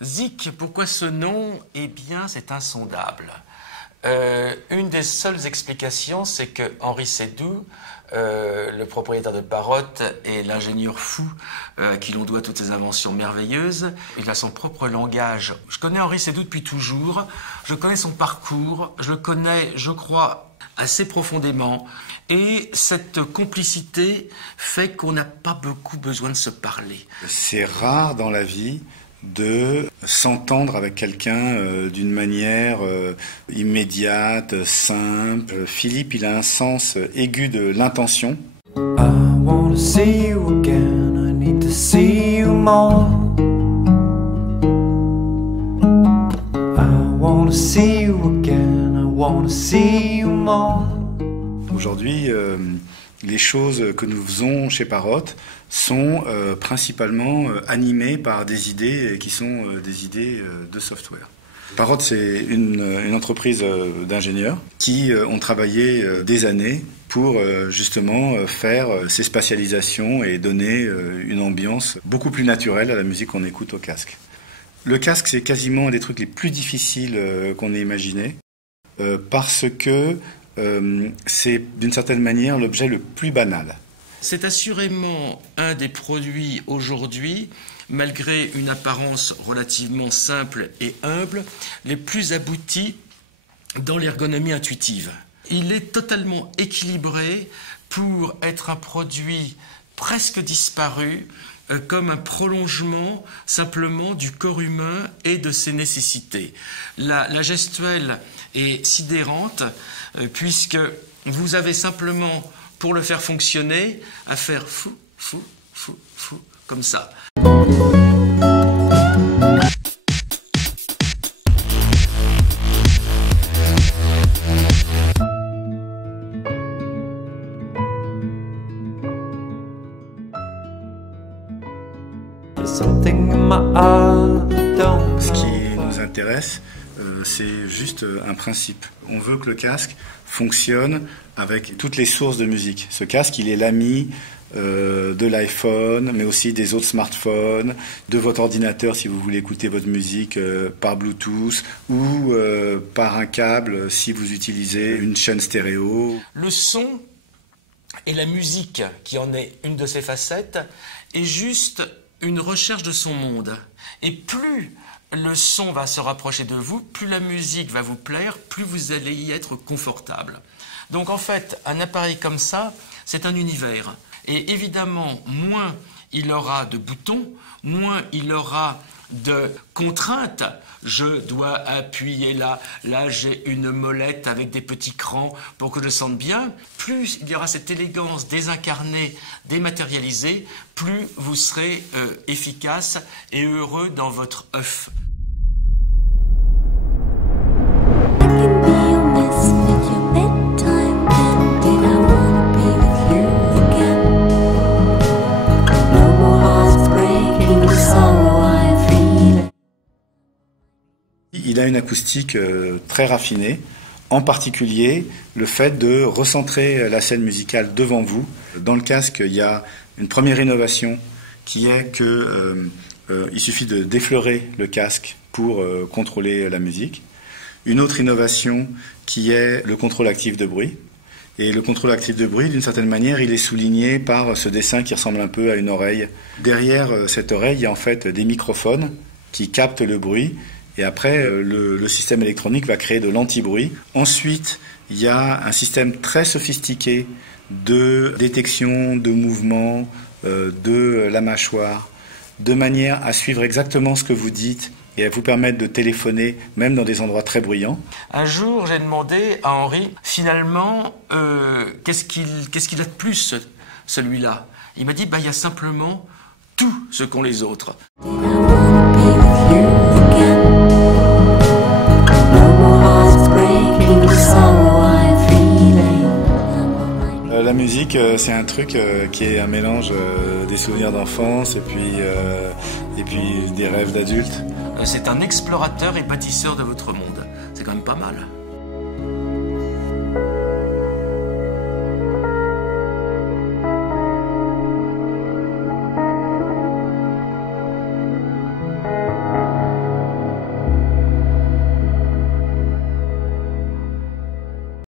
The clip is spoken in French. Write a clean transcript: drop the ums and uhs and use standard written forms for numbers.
Zik, pourquoi ce nom? Eh bien, c'est insondable. Une des seules explications, c'est que Henri Seydoux, le propriétaire de Parrot et l'ingénieur fou à qui l'on doit toutes ces inventions merveilleuses, il a son propre langage. Je connais Henri Seydoux depuis toujours, je connais son parcours, je le connais, je crois, assez profondément. Et cette complicité fait qu'on n'a pas beaucoup besoin de se parler. C'est rare dans la vie de s'entendre avec quelqu'un d'une manière immédiate, simple. Philippe, il a un sens aigu de l'intention. I want to see you again, I need to see you more. I want to see you again, I want to see you more. Aujourd'hui, les choses que nous faisons chez Parrot sont principalement animées par des idées qui sont des idées de software. Parrot, c'est une entreprise d'ingénieurs qui ont travaillé des années pour justement faire ces spatialisations et donner une ambiance beaucoup plus naturelle à la musique qu'on écoute au casque. Le casque, c'est quasiment un des trucs les plus difficiles qu'on ait imaginé parce que c'est d'une certaine manière l'objet le plus banal. C'est assurément un des produits aujourd'hui, malgré une apparence relativement simple et humble, les plus aboutis dans l'ergonomie intuitive. Il est totalement équilibré pour être un produit presque disparu, comme un prolongement simplement du corps humain et de ses nécessités. La gestuelle est sidérante puisque vous avez simplement, pour le faire fonctionner, à faire fou, fou, fou, fou, comme ça. Ce qui nous intéresse, c'est juste un principe. On veut que le casque fonctionne avec toutes les sources de musique. Ce casque, il est l'ami de l'iPhone, mais aussi des autres smartphones, de votre ordinateur si vous voulez écouter votre musique par Bluetooth ou par un câble si vous utilisez une chaîne stéréo. Le son et la musique, qui en est une de ses facettes, est juste une recherche de son monde. Et plus le son va se rapprocher de vous, plus la musique va vous plaire, plus vous allez y être confortable. Donc en fait, un appareil comme ça, c'est un univers. Et évidemment, moins il aura de boutons, moins il aura de contraintes. Je dois appuyer là, là j'ai une molette avec des petits crans pour que je sente bien. Plus il y aura cette élégance désincarnée, dématérialisée, plus vous serez efficace et heureux dans votre œuf. Il a une acoustique très raffinée, en particulier le fait de recentrer la scène musicale devant vous. Dans le casque, il y a une première innovation qui est qu'il suffit de défleurer le casque pour contrôler la musique. Une autre innovation qui est le contrôle actif de bruit. Et le contrôle actif de bruit, d'une certaine manière, il est souligné par ce dessin qui ressemble un peu à une oreille. Derrière cette oreille, il y a en fait des microphones qui captent le bruit. Et après, le système électronique va créer de l'anti-bruit. Ensuite, il y a un système très sophistiqué de détection de mouvement de la mâchoire, de manière à suivre exactement ce que vous dites et à vous permettre de téléphoner, même dans des endroits très bruyants. Un jour, j'ai demandé à Henri, finalement, qu'est-ce qu'il a de plus, celui-là? Il m'a dit, il y a simplement tout ce qu'ont les autres. La musique, c'est un truc qui est un mélange des souvenirs d'enfance et puis des rêves d'adultes. C'est un explorateur et bâtisseur de votre monde. C'est quand même pas mal.